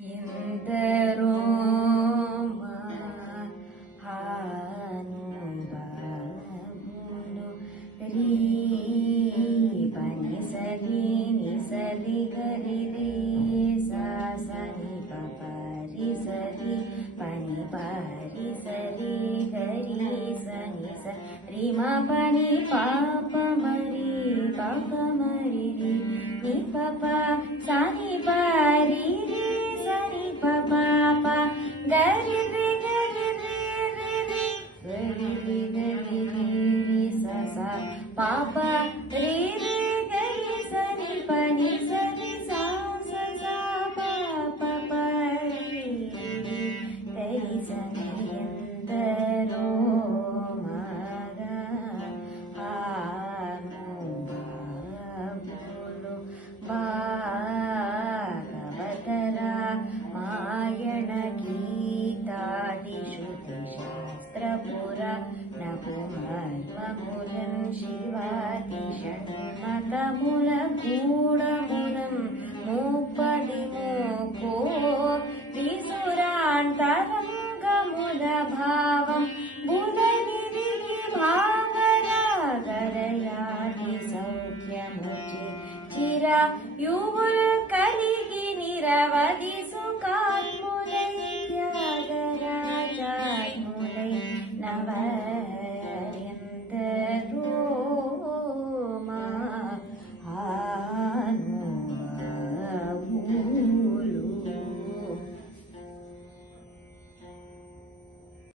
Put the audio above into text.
ఎందరో మహానుభావులు రీ పని సరి నిసరి గరి రే సా సని పరి సరి పని పరి సరి గరి సని సరి మ పని పాప మరి పాప మరి రి ని పప సని పరి రి సని పప ప గరి రి గరి రి రి రి గరి రి గరి రి రి స స పాప రి రి గరి సని పని సని సా స స ప ప ప రి గరి సని ఎందరో మహానుభావులు భాగవతర మాయణ గీతాది శృతి శాస్త్రపుర నపుమర్మములం శివాది షణ్మకముల గూఢములం మూపడి మోకో త్రిసురాంతరంగముల భావం బుధగిరి భావరాగరయాది సౌఖ్యముచి చిర యువుల్ కలిగి నిరవధి